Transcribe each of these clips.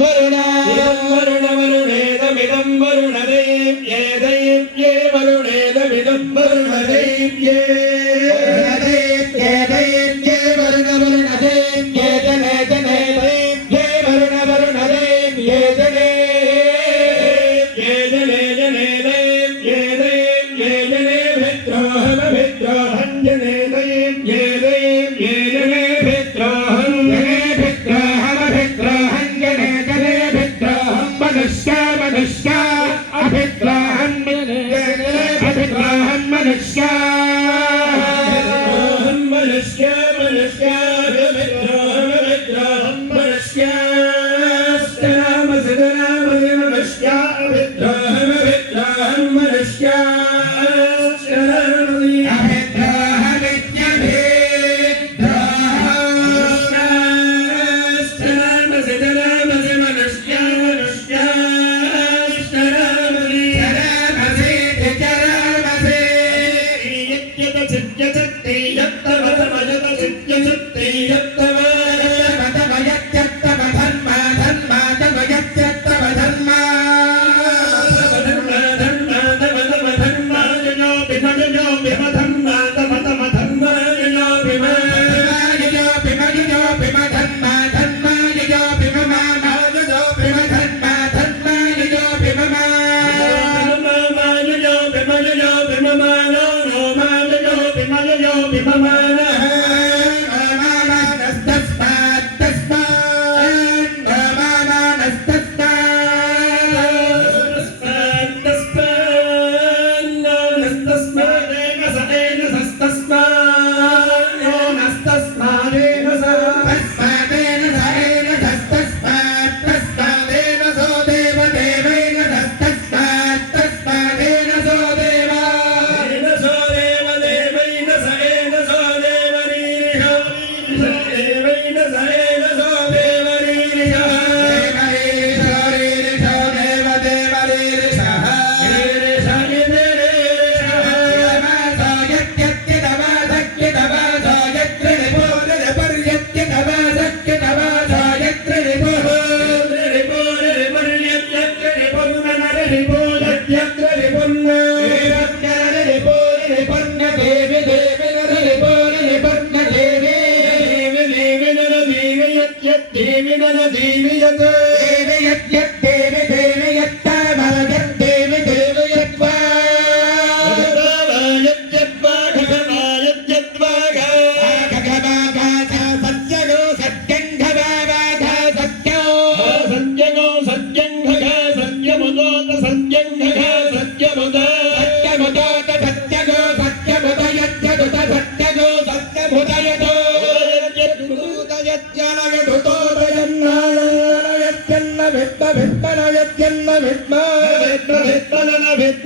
வருணம் வருணவருணேதமிதம் வருணதையும் ஏதையும் A வருணேதமிதம் வருணதையும் A the sky. சித்தியசக்தி யத்தவதமயத சித்தியசக்தி யத்த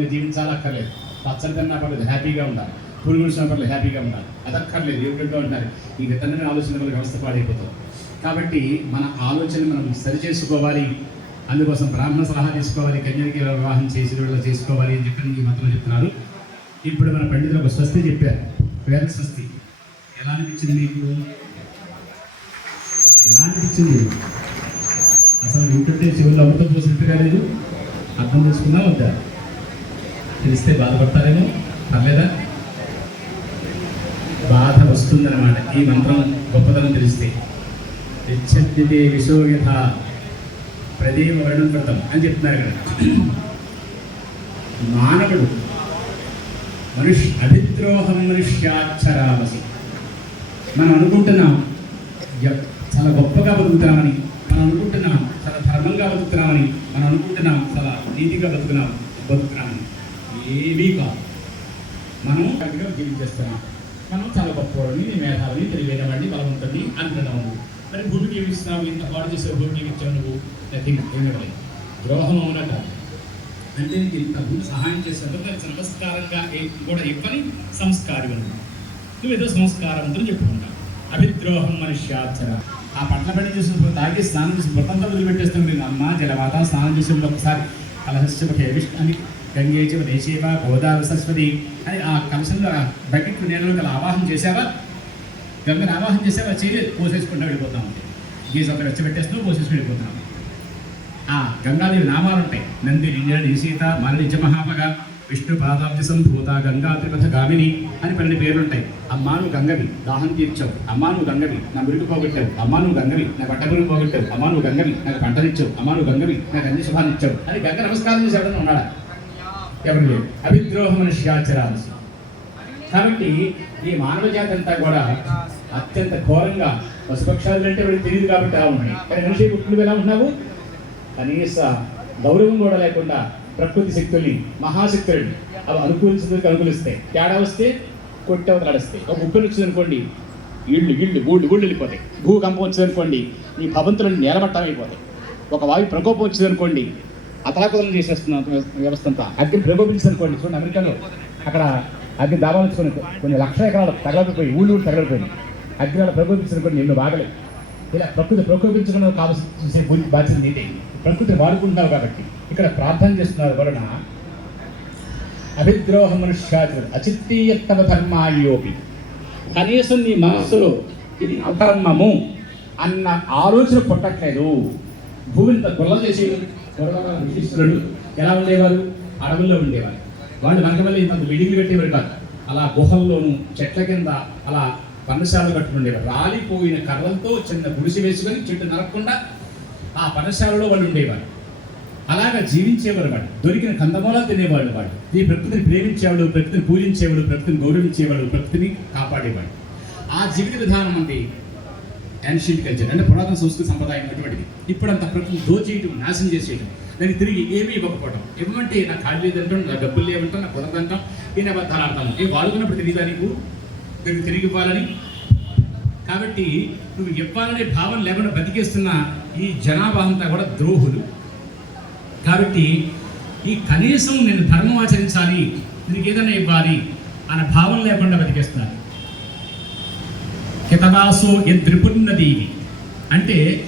ఆనందంగా జీవించాలక్కర్లేదు పచ్చడి తిన్నా పర్లేదు హ్యాపీగా ఉండాలి. పురుగులు వచ్చినా పర్లేదు హ్యాపీగా ఉండాలి. అదక్కర్లేదు ఏమిటంటూ ఉండాలి. ఈ తండ్రి ఆలోచన వల్ల వ్యవస్థ పాడైపోతుంది కాబట్టి మన ఆలోచన మనం సరి చేసుకోవాలి. అందుకోసం బ్రాహ్మణ సలహా తీసుకోవాలి కన్యకి వివాహం చేసి వీళ్ళు చేసుకోవాలి అని చెప్పి ఈ మతంలో చెప్తున్నారు. ఇప్పుడు మన పండితులు ఒక స్వస్తి చెప్పారు. వేద స్వస్తి. ఎలా అనిపించింది మీకు? ఎలా అనిపించింది? అసలు వింటుంటే చెవులు అమృతం పోసినట్టు కాలేదు అర్థం చేసుకున్నా వద్దా? తెలిస్తే బాధపడతారేమో? పర్లేదా? బాధ వస్తుందన్నమాట. ఈ మంత్రం గొప్పతనం తెలిస్తే. తెచ్చే విశోయత ప్రదేవ వర్ణం కృతం అని చెప్తున్నారు ఇక్కడ. మానవుడు మనుష్ అభిద్రోహం మనుష్యాక్షరామసి. మనం అనుకుంటున్నాం చాలా గొప్పగా బతుకుతున్నామని. మనం అనుకుంటున్నాం చాలా ధర్మంగా బతుకుతున్నామని. మనం అనుకుంటున్నాం చాలా నీతిగా బతుకున్నాం బతుకుతున్నామని. ఏవీ కాదు. మనం కరెక్ట్గా జీవించేస్తున్నాం మనం చాలా గొప్పవాడిని నేను మేధావిని తెలివైనవాడిని బలవంతుడిని అంటున్నాము మరి భూమికి ఏమి ఇస్తున్నావు? ఇంత పాడు చేసే భూమికి ఏమి ఇచ్చావు నువ్వు? నథింగ్ ఏమడలేదు ద్రోహం అవునట అంటే నీకు ఇంత భూమి సహాయం చేసినందుకు మరి సంస్కారంగా కూడా ఇవ్వని సంస్కారం నువ్వేదో సంస్కారవంతులు చెప్పుకుంటావు అభిద్రోహం మనుష్యాచర. ఆ పట్ల పడి చూసినప్పుడు తాగి స్నానం చేసి మొత్తంతో వదిలిపెట్టేస్తుంది అమ్మ జలమాత స్నానం చేసినప్పుడు ఒకసారి కలహస్యముఖే విష్ణు అని గంగేచవ రేషేవ గోదావరి సరస్వతి అని ఆ కలశంలో బకెట్ నీళ్ళలో గల ఆవాహన చేసావా గంగని ఆవాహన చేసావా చేయలేదు పోసేసుకుంటూ వెళ్ళిపోతాం. గీజ ఒక రెచ్చబెట్టేస్తూ పోసేసుకుని వెళ్ళిపోతున్నాం ఆ గంగాదేవి నామాలు ఉంటాయి. నంది నింజని సీత మాలినిజ మహామగ విష్ణు పాదాబ్జ సంభూత గంగా త్రిపథ గామిని అని పన్నెండు పేర్లుంటాయి అమ్మాను అమ్మా నువ్వు గంగవి దాహం తీర్చావు. అమ్మా నువ్వు గంగవి నా మురికి పోగొట్టావు. అమ్మా నువ్వు గంగవి నా బట్ట గురికి పోగొట్టావు. అమ్మా నువ్వు గంగవి నాకు పంటనిచ్చావు. అమ్మా నువ్వు గంగవి నాకు అన్ని శుభాన్ని ఇచ్చావు. అని గంగ నమస్కారం చేసి ఎవడన్నా ఉన్నాడా? ఎవరు లేరు అభిద్రోహ మనుష్యాచరాల్సి కాబట్టి ఈ మానవ జాతి అంతా కూడా అత్యంత ఘోరంగా పశుపక్షాలు అంటే వాడికి తెలియదు కాబట్టి అలా ఉన్నాయి. కానీ మనిషి పుట్టిన ఎలా ఉన్నావు? కనీస గౌరవం కూడా లేకుండా ప్రకృతి శక్తుల్ని మహాశక్తులని అవి అనుకూలించడానికి అనుకూలిస్తాయి. తేడా వస్తే కొట్టేవత నడుస్తాయి ఒక ఉప్పెన వచ్చిందనుకోండి ఇళ్ళు ఇళ్ళు ఊళ్ళు ఊళ్ళు వెళ్ళిపోతాయి. భూకంపం వచ్చిందనుకోండి ఈ భవంతులను నేలమట్టం అయిపోతాయి ఒక వాయు ప్రకోపం వచ్చిందనుకోండి అతలాకుతలం చేసేస్తున్న వ్యవస్థ అంతా. అగ్ని ప్రకోపించింది అనుకోండి చూడండి అమెరికాలో అక్కడ అగ్ని దాబాలించుకొని కొన్ని లక్షల ఎకరాలు తగలకపోయి ఊళ్ళు తగలకపోయింది తగలపోయినాయి అగ్ని ప్రకోపించింది కొన్ని ఎన్నో బాగలేదు ఇలా ప్రకృతి ప్రకోపించడం కావాల్సిన బాధ్యత నీదే. ప్రకృతి వాడుకుంటున్నారు కాబట్టి ఇక్కడ ప్రార్థన చేస్తున్నారు వలన అభిద్రోహ మనుష్యాచరు అచిత్తీయత్తవ ధర్మాయోపి. కనీసం నీ మనస్సులో ఇది అధర్మము అన్న ఆలోచన పుట్టట్లేదు. భూమిని గుల్ల చేసి పూర్వకాల బ్రిటిషరులు ఎలా ఉండేవారు? అడవుల్లో ఉండేవారు. వాళ్ళు మనకి మళ్ళీ ఇంత బిల్డింగ్లు కట్టేవారు కాదు. అలా గుహల్లోనూ చెట్ల కింద అలా పర్ణశాలలు కట్టుకుండేవారు రాలిపోయిన కర్రలతో చిన్న గుడిసి వేసుకొని చెట్టు నరకకుండా ఆ పర్ణశాలలో వాళ్ళు ఉండేవారు. అలాగా జీవించేవారు వాడు దొరికిన కందమూలాలు తినేవాళ్ళు వాడు ఈ ప్రకృతిని ప్రేమించేవాడు ప్రకృతిని పూజించేవాడు ప్రకృతిని గౌరవించేవాడు ప్రకృతిని కాపాడేవాడు ఆ జీవిత విధానం అంటే యాన్షియంట్ కల్చర్ అంటే పురాతన సంస్కృతి సంప్రదాయం అటువంటిది. ఇప్పుడు అంత ప్రకృతి దోచేయటం నాశనం చేసేయటం. దానికి తిరిగి ఏమీ ఇవ్వకపోవటం. ఇవ్వమంటే నా ఖాళీ లేదంటాం నా డబ్బులు లేవంటాం నా కుదరదంటాం ఈయన అబద్ధాలు ఆడతాను ఏ వాడుకున్నప్పుడు తెలియదా నీకు? నేను తిరిగి ఇవ్వాలని? కాబట్టి నువ్వు ఇవ్వాలనే భావన లేకుండా బతికేస్తున్న ఈ జనాభా అంతా కూడా ద్రోహులు. కాబట్టి ఈ కనీసం నేను ధర్మం ఆచరించాలి నీకు ఏదైనా ఇవ్వాలి అన్న భావన లేకుండా బతికేస్తున్నారు. కితవాసో యద్రిపున్నదీవి. అంటే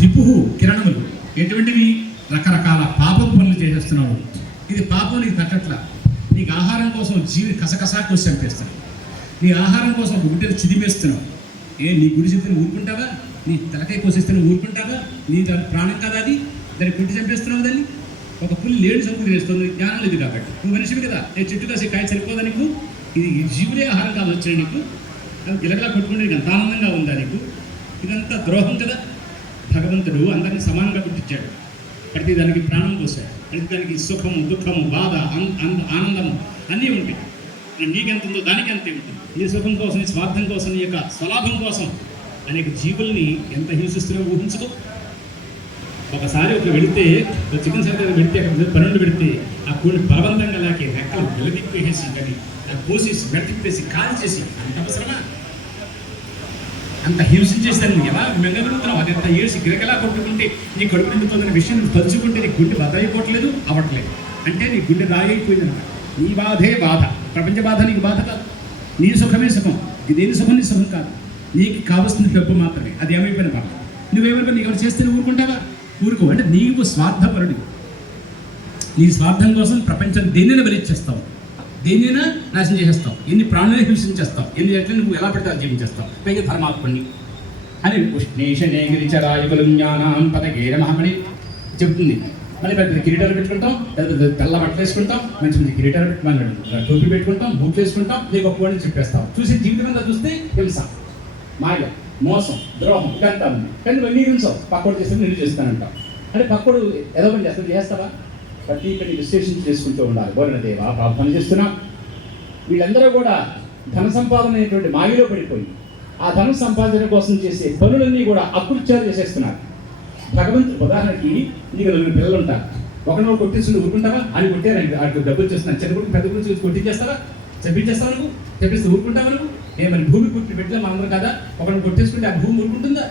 రిపుహు కిరణములు. ఎటువంటివి? రకరకాల పాపం పనులు చేసేస్తున్నావు ఇది పాపం నీకు తట్టట్లా. నీకు ఆహారం కోసం జీవి కసకసా కోసి చంపేస్తాను నీ ఆహారం కోసం ఒక గుడ్డను చిదిమేస్తున్నావు ఏ నీ గుడి చిత్తుని ఊరుకుంటావా? నీ తలకాయ కోసేస్తే ఊరుకుంటావా? నీ దాని ప్రాణం కాదా అది? దాన్ని గుడ్డి చంపేస్తున్నావు దాన్ని? ఒక పుల్లి లేడు చంపు చేస్తుంది. జ్ఞానం లేదు కాబట్టి. నువ్వు మనిషివి కదా. నేను చెట్టు కాసే కాయ సరిపోదా నీకు? ఇది జీవులే ఆహారం కాదు వచ్చాయి నీకు. గిలగలా కొట్టుకుంటే నీకు అంత ఆనందంగా ఉందా నీకు? ఇదంతా ద్రోహం కదా? భగవంతుడు అందరినీ సమానంగా గుర్తించాడు ప్రతి దానికి ప్రాణం పోసాడు. ప్రతి దానికి సుఖము దుఃఖము బాధ ఆనందము అన్నీ ఉంటాయి. నీకెంత ఉందో దానికి అంతే ఉంటుంది. నీ సుఖం కోసం నీ స్వార్థం కోసం నీ యొక్క స్వలాభం కోసం అనేక జీవుల్ని ఎంత హింసిస్తున్నావో ఊహించుకో. ఒకసారి ఒక వెళితే ఒక చికెన్ సెంటర్ వెళితే అక్కడ పన్నెండు పెడితే ఆ కోడి బలవంతంగా లాకి రెక్కలు వెలదిప్పేసి కానీ కోసేసి వెలతిప్పేసి కాల్ చేసి అంత అవసరమా? అంత హింసించేసాను ఎలా మింగగలుగుతున్నావు? అది ఎంత ఏసి గిరగలా కొట్టుకుంటే నీ కడుపు నిండుతుందనే విషయం తలుచుకుంటే నీ గుండె బద్దయిపోవట్లేదు అవ్వట్లేదు. అంటే నీ గుండె రాగైపోయింది అనమాట నీ బాధే బాధ. ప్రపంచ బాధ నీకు బాధ కాదు. నీ సుఖమే సుఖం. ఇది దేని సుఖం? నీ సుఖం కాదు. నీకు కావలసిన డబ్బు మాత్రమే. అది ఏమైపోయిన బాధ? నువ్వేమైపోయినా? నీకు ఎవరు చేస్తే ఊరుకుంటావా? ఊరుకో. అంటే నీవు స్వార్థపరుడు నీ స్వార్థం కోసం ప్రపంచం దేనిని బలిచ్చేస్తావు. దేనినైనా నాశనం చేసేస్తావు. ఎన్ని ప్రాణులను హింసించేస్తావు. ఎన్ని ఎట్లా నువ్వు ఎలా పడితే జీవించేస్తావు. పైగా ధర్మాత్మని అని ఉష్ణేషనే గిరిచరాయుకులు జ్ఞానం పదగేర మహమణి చెబుతుంది. మళ్ళీ పెద్ద కిరీటాలు పెట్టుకుంటాం. పెద్ద పెద్ద తెల్ల బట్టలు వేసుకుంటాం. మంచి మంచి కిరీటాలు పెట్టుకుని టోపీ పెట్టుకుంటాం. బూట్లు వేసుకుంటాం. నీకు గొప్పవాడిని చెప్పేస్తాం. చూసి జీవితం అంతా చూస్తే హింస. మాయ మోసం ద్రోహం ఇదంతా ఉంది కానీ నువ్వు ఎన్ని పక్కోడు చేస్తే నేను చేస్తానంటావు. అంటే పక్కోడు ఏదో పని చేస్తాడు చేస్తావా? ప్రతి విశ్లేషణ చేసుకుంటూ ఉండాలి. బోరణ దేవా ప్రార్థన చేస్తున్నా. వీళ్ళందరూ కూడా ధన సంపాదన అనేటువంటి మాయలో పడిపోయి ఆ ధన సంపాదన కోసం చేసే పనులన్నీ కూడా అకృత్యాలు చేసేస్తున్నారు. భగవంతుడు ఉదాహరణకి నీకు నలుగురు పిల్లలు ఉంటారు ఒకరినొకరు కొట్టేసి ఊరుకుంటావా? అని కొట్టారండి వాడికి డబ్బులు చేస్తున్నాను చిన్న కొడుకు పెద్ద కొడుకు చూసి కొట్టించేస్తావా? చెప్పించేస్తావా నువ్వు? చెప్పిస్తే ఊరుకుంటావా నువ్వు? ఏమని భూమి పుట్టి పెట్టాం మనందరం కదా? ఒకరిని కొట్టేసుకుంటే ఆ భూమి ఊరుకుంటుందా?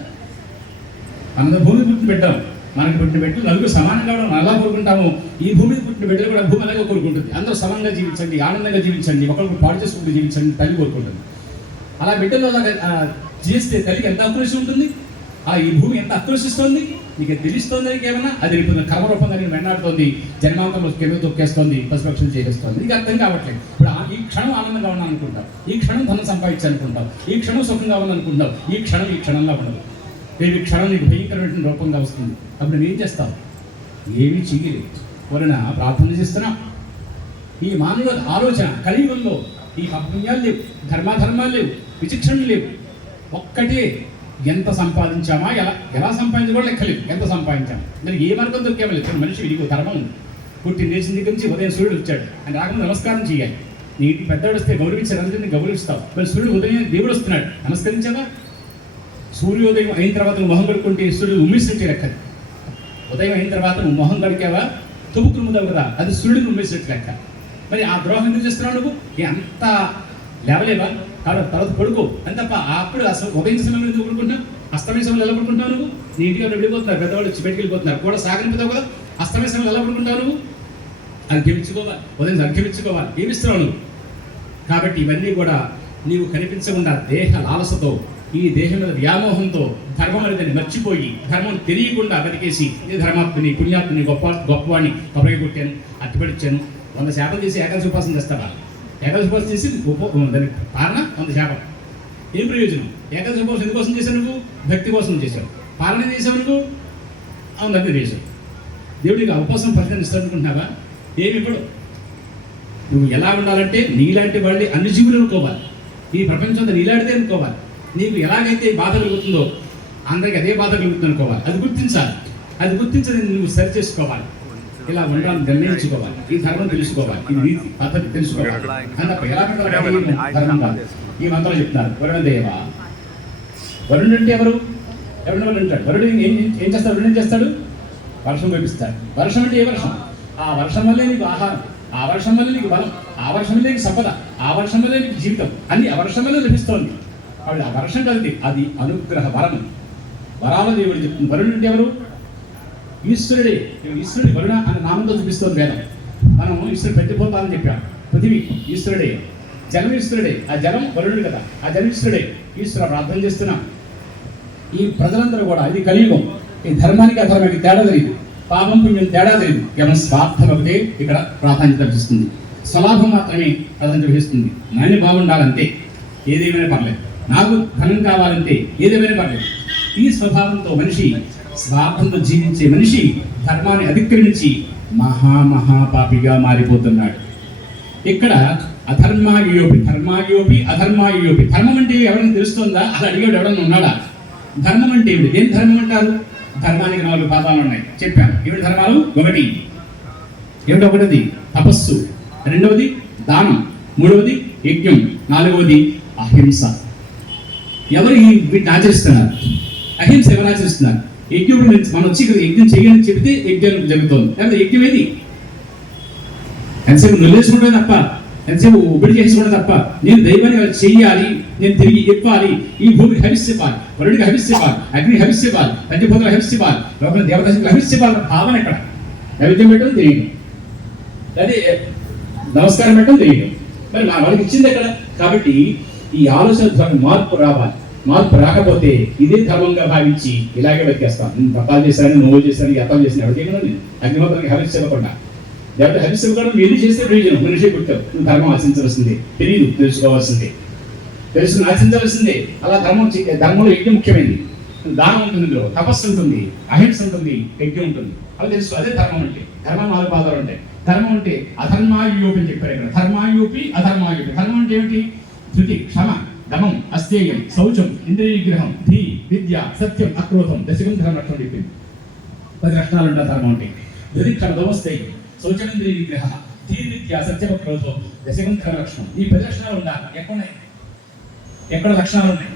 మన భూమి గుర్తు పెట్టాం. మనకి పుట్టిన బిడ్డలు నలుగురు సమానంగా ఉండడం మనం కోరుకుంటాము? ఈ భూమి పుట్టిన బిడ్డలు కూడా భూమి అలాగే కోరుకుంటుంది. అందరూ సమానంగా జీవించండి ఆనందంగా జీవించండి ఒకరికి పాడు చేసుకుంటూ జీవించండి తల్లి కోరుకుంటుంది. అలా బిడ్డలు అలా ఆ, చేస్తే తల్లికి ఎంత ఆక్రోషం ఉంటుంది? ఆ ఈ భూమి ఎంత ఆక్రోషిస్తోంది నీకు తెలుస్తోంది నీకు అది అది రేపు కర్మరూపంగా నేను వెన్నాడుతోంది. జన్మాంతంలో కింద తొక్కేస్తోంది. పశుపక్షులు చేసేస్తోంది. నీకు అర్థం కావట్లేదు. ఇప్పుడు ఆ- ఈ క్షణం ఆనందంగా ఉన్నాను ఈ క్షణం ధనం సంపాదించాలనుకుంటాం ఈ క్షణం సుఖంగా ఉందనుకుంటాం ఈ క్షణం ఈ క్షణంలో ఉండదు. రేపు ఈ క్షణం నీకు భయంకరమైన రూపంగా వస్తుంది. అప్పుడు ఏం చేస్తావు? ఏమీ చెయ్యలేదు. వలన ప్రార్థన చేస్తున్నా. ఈ మానవ ఆలోచన కలియుగంలో ఈ అపుణ్యాలు లేవు. ధర్మాధర్మాలు లేవు. విచక్షణలు లేవు. ఒక్కటే ఎంత సంపాదించామా ఎలా ఎలా సంపాదించకూడదు లెక్కలేదు. ఎంత సంపాదించాము? మరి ఏ మార్గం దొరికామో లేదు. మనిషి నీకు ధర్మం ఉంది. పుట్టి నేసిన దగ్గర నుంచి ఉదయం సూర్యుడు వచ్చాడు. ఆయన రాకుండా నమస్కారం చేయాలి. నీటి పెద్దవాడు వస్తే గౌరవించారు అందరినీ గౌరవిస్తావు. మరి సూర్యుడు ఉదయం దేవుడు వస్తున్నాడు. నమస్కరించావా? సూర్యోదయం అయిన తర్వాత నువ్వు మొహం కడుక్కుంటే సూర్యుడు ఉమ్మేసినట్టే లెక్క ఉదయం అయిన తర్వాత నువ్వు మొహం కడికావా? తుపుకులు ముందవు కదా. అది సూర్యుడిని ఉమ్మేసినట్టు లెక్క. మరి ఆ ద్రోహం ఎందుకు చేస్తున్నావు నువ్వు? అంత లేవలేవా? కాబట్టి తర్వాత పడుకో. అని తప్ప అప్పుడు అసలు ఉదయం సమయంలో ఎందుకు పడుకుంటావు అస్తమయ సమయంలో ఎలా పడుకుంటావు నువ్వు? నీ ఇంటికి వెళ్ళిపోతున్నారు పెద్దవాళ్ళు బయటికి వెళ్ళిపోతున్నారు. కూడా సాగనిపోతావు కదా? అస్తమయ సమయంలో ఎలా పడుకుంటావు నువ్వు? అర్ఘ్యమించుకోవాలి ఉదయం అర్ఘ్యమించుకోవాలి ఏమిస్తున్నావు నువ్వు? కాబట్టి ఇవన్నీ కూడా నీవు కనిపించకుండా దేహ లాలసతో ఈ దేహం మీద వ్యామోహంతో ధర్మం అనేది మర్చిపోయి ధర్మం తెలియకుండా బతికేసి నీ ధర్మాత్మని పుణ్యాత్మని గొప్ప గొప్పవాడిని కొబ్బరి కొట్టాను వంద శాపం చేసి ఏకాదశి ఉపాసన చేస్తావా? ఏకాదశి చేసి దానికి పాలన వంద శాపం. ఏం ప్రయోజనం? ఏకాదశి ఎందుకోసం చేశావు నువ్వు? భక్తి కోసం చేశావు. పాలన చేసావు నువ్వు? అవును అదే చేశావు దేవుడికి ఆ ఉపాసన ఫలితం ఇస్తాడు అనుకుంటున్నావా ఏమి ఇప్పుడు నువ్వు ఎలా ఉండాలంటే నీలాంటి వాళ్ళని అన్ని జీవులు అనుకోవాలి. ఈ ప్రపంచంలో నీలాంటిదే అనుకోవాలి. నీకు ఎలాగైతే బాధ కలుగుతుందో అందరికి అదే బాధ కలుగుతుంది అనుకోవాలి అది గుర్తించాలి. అది గుర్తించదని నువ్వు సరి చేసుకోవాలి. ఇలా ఉండాలని నిర్ణయించుకోవాలి ఈ ధర్మం తెలుసుకోవాలి. ఈ నీతి పద్ధతి తెలుసుకోవాలి. అన్నప్ప ఎలా ధర్మం కాదు. ఈ మంత్రం చెప్తున్నారు. వరుణదేవ. వరుణుడు అంటే ఎవరు? ఎవరిని వాళ్ళు అంటాడు వరుడు ఏం ఏం చేస్తాడు? వరుడు ఏం చేస్తాడు? వర్షం కురిపిస్తాడు. వర్షం అంటే ఏ వర్షం? ఆ వర్షం వల్లే నీకు ఆహారం. ఆ వర్షం వల్ల నీకు బలం. ఆ వర్షం వల్లే నీకు సంపద. ఆ వర్షం వల్లే నీకు జీవితం. అన్ని ఆ వర్షం వల్లే లభిస్తోంది. కాబట్టి ఆ వర్షం కలిగి అది అనుగ్రహ వరం. వరాల దేవుడు చెప్తుంది. వరుణుడు అంటే ఎవరు? ఈశ్వరుడే ఈశ్వరుడి వరుణ అనే నామంతో చూపిస్తుంది వేదం. మనం ఈశ్వరుడు పెట్టిపోతామని చెప్పాడు పృథివీ ఈశ్వరుడే. జలం ఈశ్వరుడే. ఆ జలం వరుణుడు కదా. ఆ జలం ఈశ్వరుడే. ఈశ్వర ప్రార్థన చేస్తున్నాం. ఈ ప్రజలందరూ కూడా ఇది కలియుగం. ఈ ధర్మానికి అధర్మానికి తేడా తెలియదు. పాపం పుణ్యం తేడా తెలియదు. కేవలం స్వార్థం ఒకటే ఇక్కడ ప్రాధాన్యత లభిస్తుంది స్వలాభం మాత్రమే ప్రాధాన్యత వహిస్తుంది నాని బాగుండాలంటే ఏదేమైనా పర్లేదు. నాకు ధనం కావాలంటే ఏదేమైనా పర్లేదు. ఈ స్వభావంతో మనిషి స్వార్థంతో జీవించే మనిషి ధర్మాన్ని అతిక్రమించి మహామహాపాపిగా మారిపోతున్నాడు. ఇక్కడ అధర్మాయోపి ధర్మాయోపి అధర్మాయోపి ధర్మం అంటే ఎవరైనా తెలుస్తుందా? అలా అడిగాడు ఎవడన్నా ఉన్నాడా? ధర్మం అంటే ఏమిటి? ఏం ధర్మం అంటారు? ధర్మానికి నాలుగు పాదాలు ఉన్నాయి. చెప్పాను. ఏమిటి ధర్మాలు? ఒకటి. ఏమిటి ఒకటిది? తపస్సు. రెండవది దానం. మూడవది యజ్ఞం. నాలుగవది అహింస. ఎవరు ఈ వీటిని ఆచరిస్తున్నారు? అహింస ఎవరు ఆచరిస్తున్నారు? యజ్ఞం మనం వచ్చి ఇక్కడ యజ్ఞం చేయని చెబితే యజ్ఞం జరుగుతుంది. లేకపోతే యజ్ఞం ఏది? ఎంతసేపు నిల్లేసుకుంటే తప్ప ఎంతసేపు ఒబడి చేసుకుంటే తప్ప నేను దైవాన్ని చెయ్యాలి నేను తిరిగి ఇవ్వాలి ఈ భూమికి హవిస్యపాలి వరుడికి హవిస్యపాలి అగ్ని హవిస్యపాలి పంచభూతులు హవిస్యపాలి లోపల దేవదశకు హవిస్యపాలి భావన ఎక్కడ? నైవేద్యం పెట్టడం తెలియదు. అదే నమస్కారం పెట్టడం తెలియదు. మరి నా వాళ్ళకి ఇచ్చింది ఎక్కడ? కాబట్టి ఈ ఆలోచన ధర్మం మార్పు రావాలి. మార్పు రాకపోతే ఇదే ధర్మంగా భావించి ఇలాగే బతికేస్తాం. నేను తప్పాలు చేశాను నువ్వు చేశాను యత్నం చేశాను ఎవరు నేను అగ్నిహోత్రానికి హవిస్ ఇవ్వకుండా లేకపోతే హవిస్ ఇవ్వకుండా మీరు చేస్తే ప్రయోజనం. మనిషి పుట్టావు నువ్వు ధర్మం ఆశించవలసిందే తెలియదు తెలుసుకోవాల్సిందే. తెలుసుకుని ఆశించవలసిందే అలా ధర్మం ధర్మంలో యజ్ఞం ముఖ్యమైనది. దానం ఉంటుంది ఇందులో. తపస్సు ఉంటుంది. అహింస ఉంటుంది. యజ్ఞం ఉంటుంది. అలా తెలుసుకో అదే ధర్మం అంటే. ధర్మం నాలుగు పాదాలు ఉంటాయి. ధర్మం అంటే అధర్మాయూపి అని చెప్పారు ఇక్కడ. ధర్మాయూపి అధర్మాయూపి. ధర్మం అంటే ఏమిటి? శృతి క్షమ. దమం అస్థేయం శౌచం ఇంద్రియ నిగ్రహం ధీ విద్య సత్యం అక్రోధం దశకం ధర్మ లక్షణం చెప్పింది పది లక్షణాలు ఉంటాయి ధర్మం అంటే? ధృతి క్షమదమస్థేయం శౌచమింద్రియ నిగ్రహ ధీ విద్య సత్యం అక్రోధం దశకం ధర్మ లక్షణం. ఈ పది లక్షణాలు ఉండాలి ఎక్కడ ఉన్నాయి ఎక్కడ లక్షణాలు ఉన్నాయి?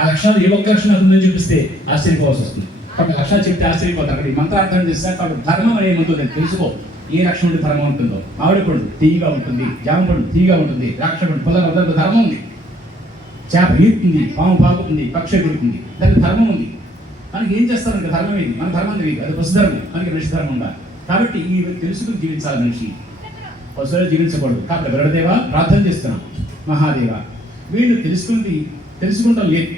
ఆ లక్షణాలు ఏ ఒక్క లక్షణం ఉందని చూపిస్తే ఆశ్చర్యపోవాల్సి వస్తుంది. కాబట్టి లక్షణాలు చెప్తే ఆశ్చర్యపోతారు. అక్కడ ఈ మంత్రార్థం చేస్తే కాబట్టి ధర్మం అనేది ఉంటుందో తెలుసుకో. ఏ లక్షణం ఉంటే ధర్మం ఉంటుందో? మామిడి పండు తీయగా ఉంటుంది జామ పండు తీయగా ఉంటుంది ద్రాక్ష పండు వదలకు ధర్మం ఉంది. చేప ఈరుతుంది పాము పాకుతుంది పక్షి ఎగురుతుంది దానికి ధర్మం ఉంది. మనకి ఏం చేస్తారు ఇంకా ధర్మం ఏది? మన ధర్మం తెలియదు అది పశు ధర్మం. మనకి మనిషి ధర్మం ఉండాలి. కాబట్టి ఈ తెలుసుకుని జీవించాలి మనిషి. పశువులు జీవించకూడదు. కాబట్టి గరుడదేవ ప్రార్థన చేస్తున్నాం. మహాదేవ వీళ్ళు తెలుసుకుంది తెలుసుకుంటాం లేదు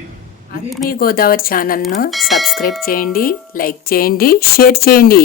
ఇదే ఆత్మీయ గోదావరి ఛానల్ను సబ్స్క్రైబ్ చేయండి లైక్ చేయండి షేర్ చేయండి.